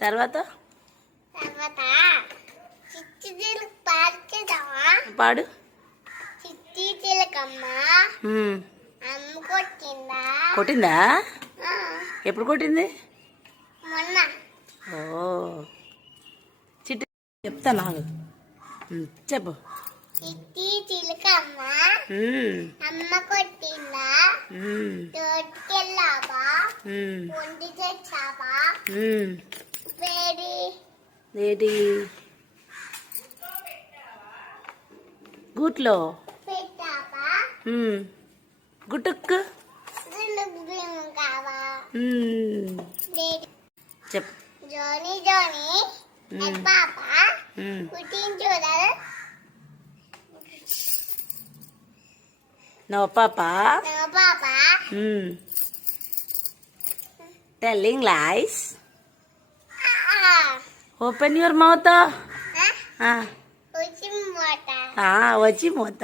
తర్వాత తర్వాత చిట్టి చిలుక పాడుతుందామా? పాడు. చిట్టి చిలకమ్మ ఉమ్. అమ్మ కొట్టిందా? కొట్టిందా? ఆ, ఎప్పుడు కొట్టింది? మొన్న. ఓ చిట్టి చెప్తా నాకు. చెప్పు. చిట్టి చిలకమ్మ ఉమ్. అమ్మ కొట్టిందా? ఉమ్. తోటకెళ్ళావా? ఉమ్. వండి తెచ్చావా? ఉమ్. వేడి ఏంటి గూట్లో పెట్టావా? గుటుక్కు. గుండు బియ్యం కావా? వేడి చెప్పు. జోని జోని పాప పుట్టించుదా? నో పాప పాప telling lies. Open your mouth. వచ్చి మూత వచ్చి మూత.